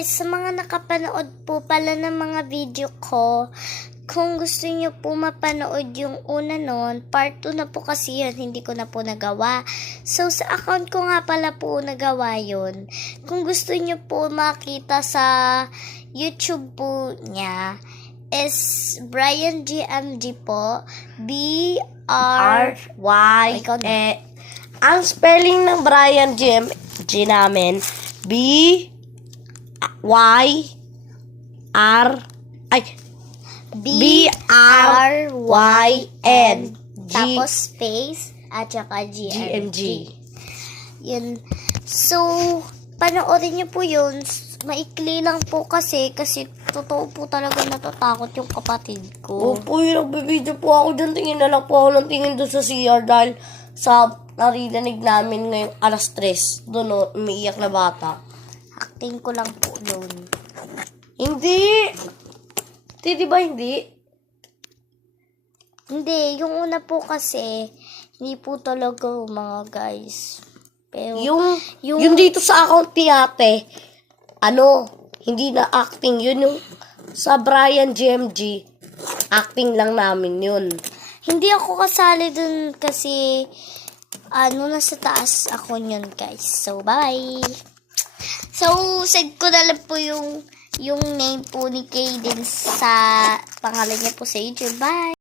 Sa mga nakapanood po pala ng mga video ko, kung gusto niyo po mapanood yung una nun, part 2 na po kasi yun, hindi ko na po nagawa. So, sa account ko nga pala po nagawa yun. Kung gusto niyo po makita sa YouTube po niya, is Brian GMG po. R-Y. Ikaw na. Ang spelling ng Brian GMG namin, B-R-Y-N. Tapos space at saka GMG. Yun. So, panoorin niyo po yun. Maikli lang po kasi totoo po talaga natatakot yung kapatid ko. Opo, nagbibideo po ako dyan. Tingin na lang po ako ng tingin doon sa CR dahil sa narinig namin ngayong alas 3. Doon umiiyak na bata. Acting ko lang po doon. Hindi! Di ba hindi? Hindi, yung una po kasi, hindi po talaga mga guys. Pero, Yung dito sa account ni ate, hindi na acting yun. Yung sa Brian GMG, acting lang namin yun. hindi ako kasali dun kasi, nasa taas ako yun guys. So, bye! So, send ko na lang po yung name po ni Kaden sa pangalan niya po sa YouTube. Bye!